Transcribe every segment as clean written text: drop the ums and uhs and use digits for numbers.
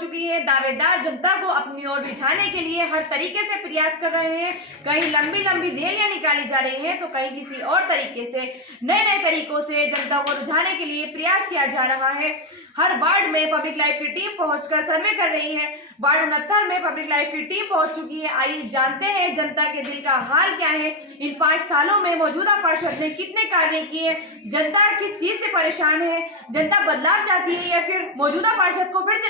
चुकी है। दावेदार जनता को अपनी ओर बिछाने के लिए हर तरीके से प्रयास कर रहे हैं। कहीं लंबी लंबी रैलियां निकाली जा रही हैं, तो कहीं किसी और तरीके से नए नए तरीकों से जनता को रुझाने के लिए प्रयास किया जा रहा है। हर वार्ड में पब्लिक लाइफ की टीम पहुंचकर सर्वे कर रही है। वार्ड 69 में पब्लिक लाइफ की टीम पहुंच चुकी है। आइए जानते हैं जनता के दिल का हाल क्या है। इन 5 सालों में मौजूदा पार्षद ने कितने कार्य किए, जनता किस चीज से परेशान है, जनता बदलाव चाहती है या फिर मौजूदा पार्षद को फिर से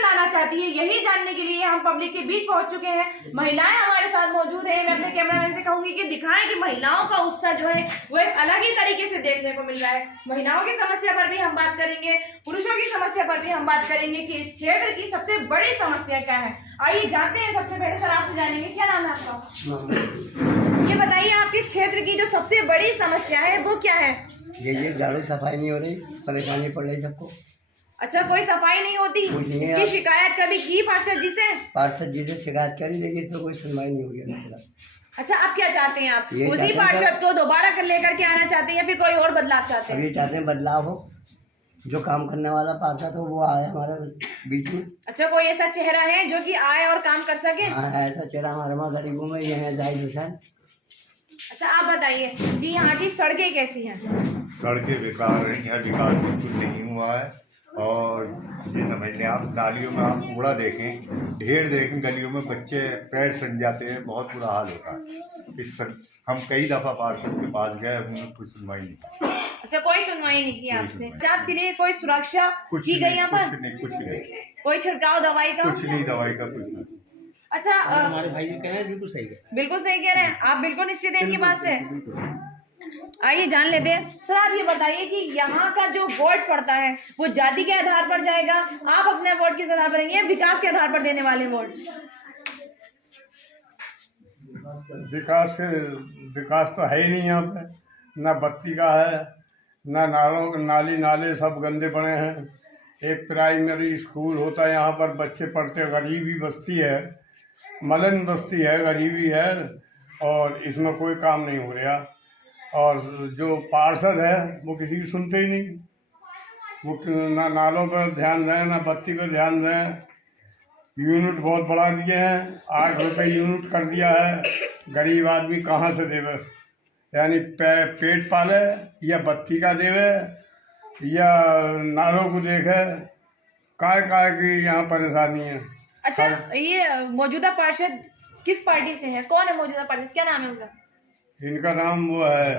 लाना चाहती है, यही जानने के लिए हम पब्लिक के बीच पहुंच चुके हैं। महिलाएं हमारे साथ मौजूद है। मैं अपने कैमरामैन से कहूंगी कि दिखाएं कि महिलाओं का उत्साह जो है वो एक अलग ही तरीके से देखने को मिल रहा है। महिलाओं की समस्या पर भी हम बात करेंगे, पुरुषों की समस्या पर भी हम बात करेंगे कि इस क्षेत्र की सबसे बड़ी समस्या क्या है। आइए जानते हैं। सबसे पहले सर आपसे जानेंगे, क्या नाम है आपका? ये बताइए आपके क्षेत्र की जो सबसे बड़ी समस्या है वो क्या है? ये झाड़ू सफाई नहीं हो रही, परेशानी पड़ रही सबको। अच्छा, कोई सफाई नहीं होती? इसकी शिकायत कभी की पार्षद जी से? पार्षद जी से शिकायत करी, लेकिन इसमें कोई सुनवाई नहीं हो रही। अच्छा, आप क्या चाहते हैं? आप उसी पार्षद को दोबारा कर लेकर के आना चाहते हैं या फिर कोई और बदलाव चाहते हैं? अभी चाहते हैं बदलाव हो, जो काम करने वाला पार्षद हो वो आए हमारे बीच में। अच्छा, कोई ऐसा चेहरा है जो कि आए और काम कर सके? हाँ, ऐसा चेहरा हमारे गरीबों में ये है, जाहिद हुसैन। अच्छा, आप बताइए कि यहाँ की सड़कें कैसी हैं? सड़कें बेकार हैं, यहाँ विकास बिल्कुल नहीं हुआ है। और ये समझ लें आप, नालियों में आप कूड़ा देखें, ढेर देखें, गलियों में बच्चे पैर सड़ जाते हैं, बहुत बुरा हाल होता है। इस पर हम कई दफ़ा पार्षद के पास गए, उन्होंने कुछ सुनवाई नहीं। अच्छा, कोई सुनवाई नहीं की आपसे? आपके लिए कोई सुरक्षा की गई यहाँ पर? कुछ नहीं, कोई छिड़काव दवाई का? कुछ नहीं, दवाई का कुछ नहीं। अच्छा, हमारे भाई जी कह रहे हैं बिल्कुल सही है। बिल्कुल सही कह रहे हैं आप, बिल्कुल निश्चित हैं इनकी बात से? आइए जान लेते हैं। सर आप ये बताइए कि यहाँ का जो वोट पड़ता है वो जाति के आधार पर जाएगा, आप अपने वोट किस आधार पर देंगे, विकास के आधार पर देने वाले वोट? विकास तो है ही नहीं यहाँ पे, ना बत्ती का है, ना नाली नाले सब गंदे पड़े हैं। एक प्राइमरी स्कूल होता है यहाँ पर, बच्चे पढ़ते, गरीबी बस्ती है, मलन बस्ती है, गरीबी है, और इसमें कोई काम नहीं हो रहा। और जो पार्षद है वो किसी की सुनते ही नहीं, वो ना नालों पर ध्यान दें, ना बत्ती पर ध्यान दें। यूनिट बहुत बढ़ा दिए हैं, 8 रुपये यूनिट कर दिया है। गरीब आदमी कहाँ से देवे, यानी पेट पाले या बत्ती का देवे या नालों को देखे, काय की यहाँ परेशानी है। अच्छा, ये मौजूदा पार्षद किस पार्टी से है? कौन है मौजूदा पार्षद, क्या नाम है उनका? इनका नाम वो है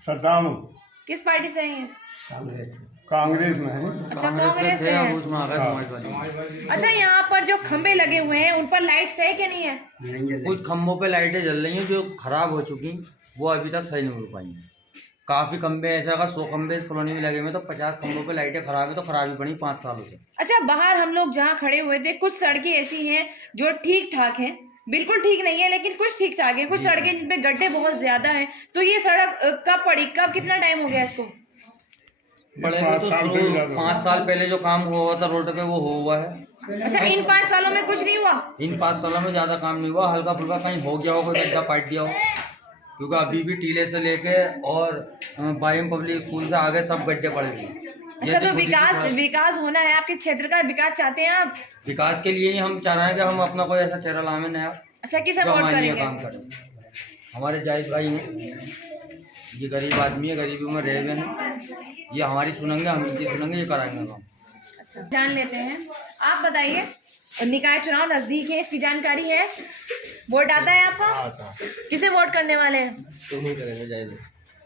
सद्दाम। किस पार्टी से है? कांग्रेस में है। अच्छा, कांग्रेस से है। अच्छा, यहाँ पर जो खंबे लगे हुए हैं उन पर लाइट्स है कि नहीं है? कुछ खंभों पे लाइटें जल रही हैं जो खराब हो चुकी, वो अभी तक सही नहीं हो पाई। काफी खंबे, ऐसा अगर 100 खंबे इस कॉलोनी में लगे हुए तो 50 खंभों पे लाइटें खराब है, तो खराब ही पड़ी 5 सालों से। अच्छा, बाहर हम लोग जहाँ खड़े हुए थे, कुछ सड़कें ऐसी हैं जो ठीक ठाक हैं, बिल्कुल ठीक नहीं है लेकिन कुछ ठीक ठाक है, कुछ सड़कें जिनपे गड्ढे बहुत ज्यादा हैं। तो ये सड़क कब पड़ी, कब, कितना टाइम हो गया इसको? पड़े हुए तो 5 साल पहले जो काम हुआ था रोड पे वो हुआ है। अच्छा, इन 5 सालों में कुछ नहीं हुआ? इन 5 सालों में ज्यादा काम नहीं हुआ, हल्का फुल्का कहीं हो गया हो, कोई गड्ढा पाट दिया हो, क्योंकि अभी भी टीले से लेके और बाइम पब्लिक स्कूल के आगे सब गड्ढे पड़े हुए। अच्छा, तो विकास होना है आपके क्षेत्र का, विकास चाहते हैं आप? विकास के लिए ही हम चाह रहे हैं कि हम अपना कोई ऐसा चेहरा लावे नया। अच्छा, किसे वोट करेंगे? काम करें। हमारे जायज भाई हैं, ये गरीब आदमी है, गरीबी में रह हुए हैं, ये हमारी सुनेंगे, हम इनकी सुनेंगे, ये कराएंगे काम। अच्छा, जान लेते हैं। आप बताइए, निकाय चुनाव नजदीक है, इसकी जानकारी है? वोट आता है आपका? किसे वोट करने वाले हैं? नहीं करेंगे जायज।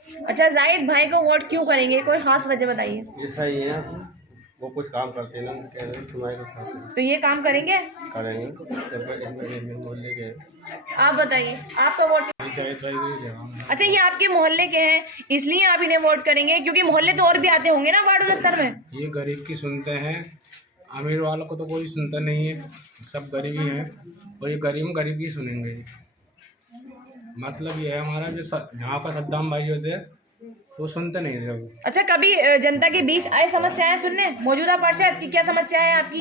अच्छा, जाहिद भाई को वोट क्यों करेंगे, कोई खास वजह बताइए। ऐसा ही है, वो कुछ काम करते हैं ना, उनसे कह रहे हैं सुनाई करते हैं, तो ये काम करेंगे? करेंगे। मोहल्ले के। आप बताइए, आपका वोट? अच्छा, ये आपके मोहल्ले के हैं इसलिए आप इन्हें वोट करेंगे, क्योंकि मोहल्ले तो और भी आते होंगे ना वार्ड 69 में। ये गरीब की सुनते हैं, अमीर वालों को तो कोई सुनता नहीं है, सब गरीब ही हैं, और ये गरीब की सुनेंगे। मतलब ये है हमारा, जो यहाँ का सद्दाम भाई होते हैं तो सुनते नहीं थे वो। अच्छा, कभी जनता के बीच आए समस्याएं सुनने? मौजूदा पार्षद की क्या समस्या है आपकी?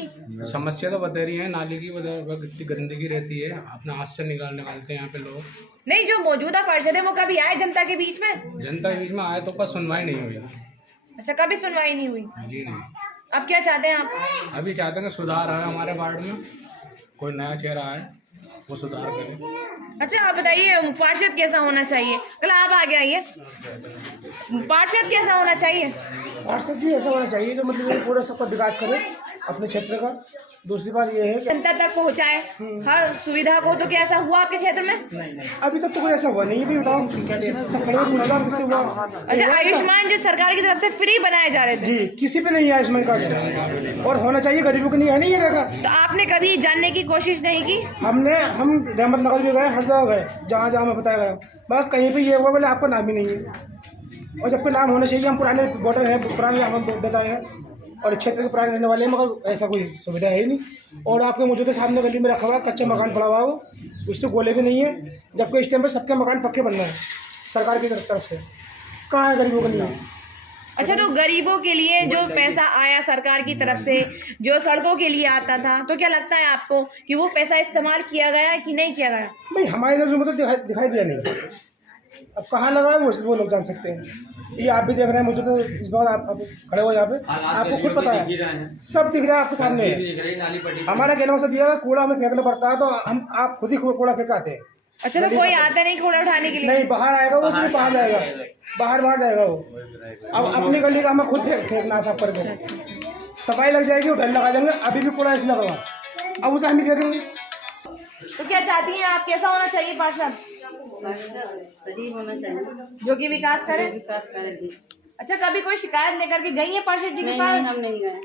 समस्या तो बता रही है, नाली की इतनी गंदगी रहती है, अपना हाथ से निकालते हैं यहाँ पे लोग। नहीं, जो मौजूदा पार्षद है वो कभी आए जनता के बीच में? जनता के बीच में आए तो पर सुनवाई नहीं हुई। अच्छा, कभी सुनवाई नहीं हुई? जी नहीं। अब क्या चाहते हैं आप? अभी चाहते हैं कि सुधार आए हमारे वार्ड में, कोई नया चेहरा आए वो सुधार करे। अच्छा, आप बताइए पार्षद कैसा होना चाहिए? कल आप आगे आइए, पार्षद कैसा होना चाहिए? पार्षद जी ऐसा होना चाहिए जो मतलब ये पूरा सबका विकास करे अपने क्षेत्र का। दूसरी बात ये है कि जनता तक पहुंचाए हर सुविधा को। तो क्या ऐसा हुआ आपके क्षेत्र में? अभी तक तो कोई ऐसा हुआ नहीं है। बताओ सब खड़े किससे हुआ? अच्छा, आयुष्मान जो सरकार की तरफ से फ्री बनाए जा रहे थे, जी किसी पे नहीं है आयुष्मान कार्ड, और होना चाहिए, गरीबों को नहीं है, नहीं ये रखा। तो आपने कभी जानने की कोशिश नहीं की? हम रहमत नगर भी गए, हर जगह गए, जहाँ जहाँ हमें बताया गया, मगर कहीं पे ये हुआ बोले आपका नाम ही नहीं है। और जबकि नाम होना चाहिए, हम पुराने वोटर हैं, पुराने हम बताए हैं और क्षेत्र के पुराने रहने वाले हैं, मगर ऐसा कोई सुविधा है ही नहीं। और आपके मौजूदा सामने गली में रखा हुआ कच्चा मकान पड़ा हुआ, वो उससे गोले भी नहीं है, जबकि इस टाइम पर सबके मकान पक्के बन रहे हैं सरकार की तरफ से। कहाँ है गरीबों के लिए? अच्छा, तो गरीबों के लिए जो पैसा आया सरकार की तरफ से, जो सड़कों के लिए आता था, तो क्या लगता है आपको कि वो पैसा इस्तेमाल किया गया कि नहीं किया गया? भाई हमारी नजर में तो दिखाई दिया नहीं। अब कहाँ लगा है वो लोग जान सकते हैं। ये आप भी देख रहे हैं, मुझे तो इस बार आप खड़े हो यहाँ पे, आपको खुद पता है, सब दिख रहा है आपके सामने है। हमारा कहना से दिया कूड़ा हमें फेंकना पड़ता है, तो हम आप खुद ही कूड़ा फेंकाते हैं। अच्छा, तो कोई आता नहीं कूड़ा उठाने के लिए? नहीं, बाहर आएगा वो, उसमें बाहर जाएगा, बाहर जाएगा वो। अब अपनी गली का हमें खुद फेंकना साफ करके, सफाई लग जाएगी, ढल लगा देंगे। अभी भी कूड़ा ऐसे लगा, अब उसे हम भी फेंकेंगे। तो क्या चाहती हैं आप, कैसा होना चाहिए पार्षद? सही होना चाहिए, जो कि विकास करे। विकास करेगी। अच्छा, कभी कोई शिकायत लेकर के गई है पार्षद जी के नहीं, पास? हम नहीं गए।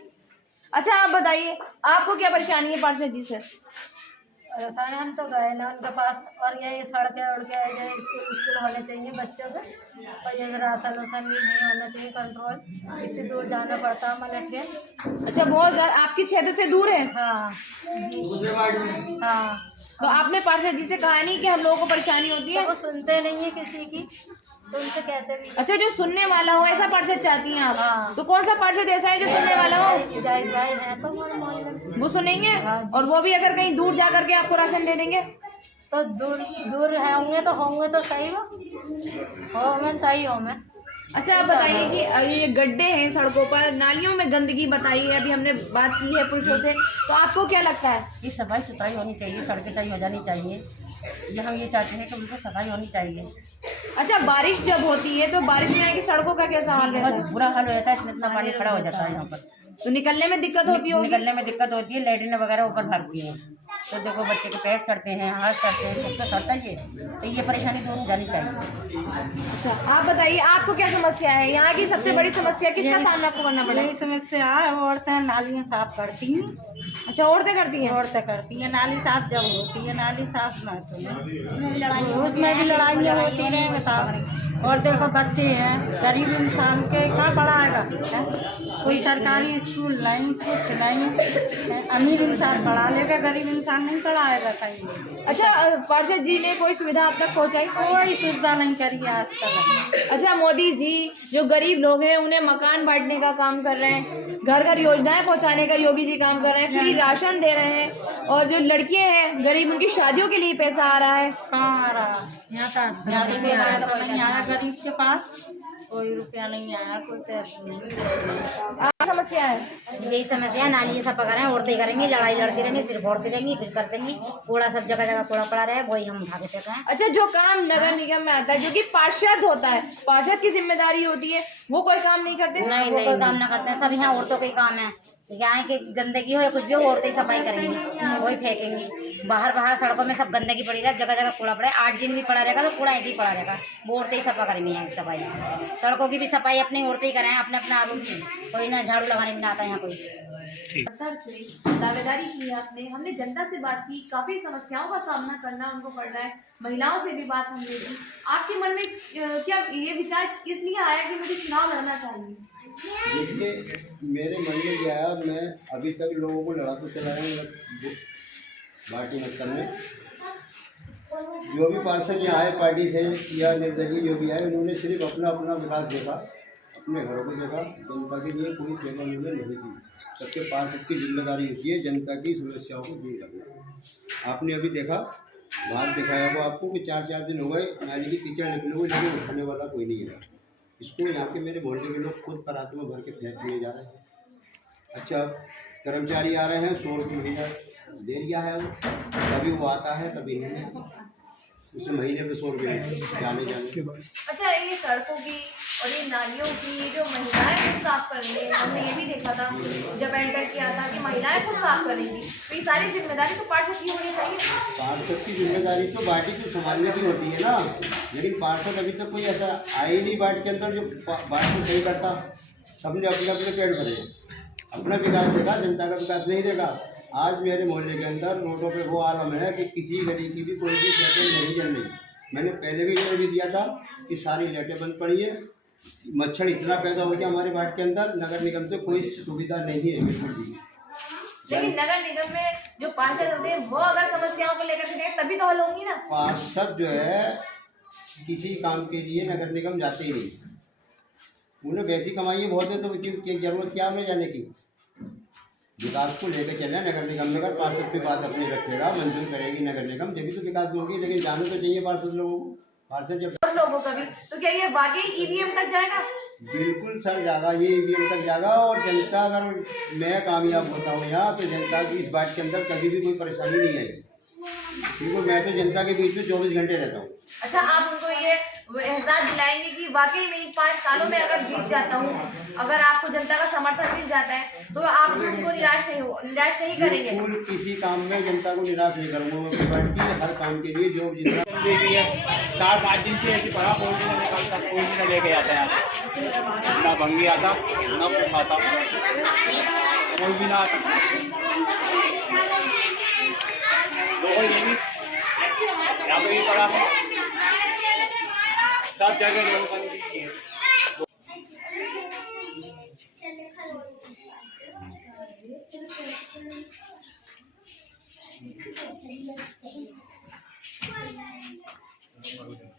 अच्छा, आप बताइए आपको क्या परेशानी है पार्षद जी से? परेशानी हम तो गए ना उनके पास, और ये सड़कें उड़के स्कूल होने चाहिए बच्चों के, और ये राशन वासन भी नहीं होना चाहिए कंट्रोल, इतनी दूर जाना पड़ता है मलट के। अच्छा, बहुत आपके क्षेत्र से दूर है? हाँ जी, दूसरे वार्ड में। हाँ। तो आपने पार्षद जी से कहा नहीं कि हम लोगों को परेशानी होती है? तो वो सुनते नहीं है किसी की, तो उनसे कहते भी। अच्छा, जो सुनने वाला हो ऐसा पार्षद चाहती हैं आप? हाँ। तो कौन सा पार्षद ऐसा है जो सुनने वाला हो? जाहिर भाई है तो हमारे मोहल्ले में। वो सुनेंगे, और वो भी अगर कहीं दूर जा करके आपको राशन दे देंगे? तो दूर है होंगे तो सही हो मैं सही हो मैं। अच्छा, आप बताइए कि ये गड्ढे हैं सड़कों पर, नालियों में गंदगी बताई है, अभी हमने बात की है पुरुषों से, तो आपको क्या लगता है? ये सफाई सुथराई होनी चाहिए, सड़कें सही हो जानी चाहिए, ये हम ये चाहते हैं कि बिल्कुल सफाई होनी चाहिए। अच्छा, बारिश जब होती है तो बारिश में आएगी सड़कों का कैसा हाल रहता है? बहुत बुरा हाल हो जाता है, इसमें इतना पानी खड़ा हो जाता है यहाँ पर, तो निकलने में दिक्कत होती होगी? निकलने में दिक्कत होती है, लैट्रिन वगैरह ऊपर भागती है, तो देखो बच्चे के पैर सड़ते हैं, हाथ सड़ते हैं, सब तो सड़ता ही है, तो ये परेशानी दूर हो जानी चाहिए। अच्छा, आप बताइए आपको क्या समस्या है? यहाँ की सबसे बड़ी समस्या किसका सामना आपको करना पड़ा? यही समस्या है, औरतें नालियाँ साफ करती हैं। अच्छा, औरतें करती हैं? औरतें करती हैं, नाली साफ जब होती है, नाली साफ ना तो उसमें भी लड़ाइयाँ होती रहेंगे साफ। और देखो बच्चे हैं, गरीब इंसान के कहाँ पढ़ाएगा, कोई सरकारी स्कूल नहीं, कुछ नहीं, अमीर इंसान पढ़ा लेगा, गरीब इंसान नहीं पढ़ाएगा कहीं। अच्छा, पार्षद जी ने कोई सुविधा अब तक पहुँचाई? कोई सुविधा नहीं करी आज तक। अच्छा, मोदी जी जो गरीब लोग हैं उन्हें मकान बांटने का काम कर रहे हैं, घर घर योजनाएं पहुंचाने का योगी जी काम कर रहे हैं, फ्री राशन दे रहे हैं, और जो लड़कियां हैं गरीब उनकी शादियों के लिए पैसा आ रहा है। कहाँ आ रहा? यहाँ तो नहीं आया, गरीब के पास कोई रुपया नहीं आया, कोई पैसा नहीं। आप समस्या है? यही समस्या है, नाली ये सब करें, औरतें करेंगी, लड़ाई लड़ती रहेंगी, सिर्फ औरतें रहेंगी, फिर कर देंगी, कूड़ा सब जगह जगह कूड़ा पड़ा रहे, वही हम उठा के फेंकें। अच्छा, जो काम नगर निगम में आता है, जो कि पार्षद होता है, पार्षद की जिम्मेदारी होती है, वो कोई काम नहीं करते? नहीं, वो कोई काम ना करते हैं, सब यहाँ औरतों का ही काम है। यहाँ की गंदगी हो या कुछ भी हो, औरतें ही सफाई करेंगी, वही फेंकेंगी। बाहर सड़कों में सब गंदगी पड़ी रहे, जगह जगह कूड़ा पड़ा है, 8 दिन भी पड़ा रहेगा तो कूड़ा ऐसे ही पड़ा रहेगा, वो औरतें ही सफा करेंगी यहाँ की सफाई। सड़कों की भी सफाई अपनी औरतें ही कराएं, अपने अपना आरोप की, कोई ना झाड़ू लगाने भी ना आता यहाँ कोई। दावेदारी की है आपने, हमने जनता से बात की, काफी समस्याओं का सामना करना उनको पड़ रहा है, महिलाओं से भी बात हमने की। आपके मन में क्या ये विचार किस लिए आया कि मुझे चुनाव लड़ना चाहिए? देखिए, मेरे मन में क्या आया, मैं अभी तक लोगों को लड़ाता चला रहा हूँ पार्टी मक्कर में। जो भी पार्षद यहाँ आए पार्टी से या निर्दलीय जो भी आए, उन्होंने सिर्फ अपना अपना विकास देखा, अपने घरों को देखा, जनता के लिए कोई सेवा उन्होंने नहीं की। सबके पार्षद की जिम्मेदारी होती है जनता की समस्याओं को दूर करना। आपने अभी देखा, बाहर दिखाया वो आपको कि 4 दिन हो गए, नाली की कीचड़ निकले हुए, लेकिन उठाने वाला कोई नहीं है। इसको यहाँ के मेरे मोहल्ले के लोग खुद परात में भर के फेंक लिए जा रहे हैं। अच्छा, कर्मचारी आ रहे हैं, 100 रुपये महीना दे दिया है वो, कभी वो आता है कभी नहीं आता, उसे महीने पे 100 रुपये जाने। अच्छा, ये सड़कों की और ये नालियों की जो महिलाएं खुद साफ करेंगी, हमने ये भी देखा था जब एंटर किया था कि महिलाएं खुद साफ करेंगी, तो ये सारी जिम्मेदारी तो पार्षद की होनी चाहिए। पार्षद की जिम्मेदारी तो बाटी को संभालने की होती है ना, लेकिन पार्षद अभी तक कोई ऐसा आए नहीं बाट के अंदर जो बाट को सही करता। सबने अपने अपने पेड़ भरे, अपना विकास देगा, जनता का विकास नहीं देगा। आज मेरे मोहल्ले के अंदर रोडों पे वो आलम है कि किसी गरीब की भी कोई भी लाइटें नहीं जल रही। मैंने पहले भी इंटरव्यू दिया था कि सारी लाइटें बंद पड़ी है, मच्छर इतना पैदा हो गया हमारे वार्ड के अंदर, नगर निगम से कोई सुविधा नहीं है बिल्कुल भी। लेकिन नगर निगम में जो पार्षद होते हैं वो अगर समस्याओं को लेकर के जाए तभी तो हल होंगी ना। पार्षद जो है किसी काम के लिए नगर निगम जाते ही नहीं, उन्हें वैसी कमाई बहुत है तो उसकी जरूरत क्या उन्हें जाने की। विकास को लेकर चले नगर निगम में, अगर पार्षद की बात अपनी रखेगा, मंजूर करेगी नगर निगम, जब तो विकास होगी। लेकिन जाने तो चाहिए पार्षद लोगों को, पार्षद जब और लोगों का भी, तो क्या ये वाकई ईवीएम तक जाएगा? बिल्कुल सर जाएगा, ये ईवीएम तक जाएगा। और जनता, अगर मैं कामयाब होता हूँ यहाँ, तो जनता की इस बात के अंदर कभी भी कोई परेशानी नहीं आएगी, क्योंकि मैं तो जनता के बीच में 24 घंटे रहता हूँ। अच्छा, आप उनको ये एहसास दिलाएंगे कि वाकई में इन 5 सालों में अगर जीत जाता हूँ, अगर आपको जनता का समर्थन मिल जाता है तो आप उनको निराश नहीं करेंगे? बिल्कुल किसी काम में जनता को निराश नहीं करूँगा। मैं पार्टी के हर काम के लिए जो जितना 4-5 दिन की ऐसी पड़ा, कोई भी ना निकलता, कोई भी ना लेके आता है, ना भंगी आता ना कुछ आता, कोई भी ना आता। तो ये भी यहाँ पे भी पड़ा है, सब जगह लोग बंदी है। Thank you.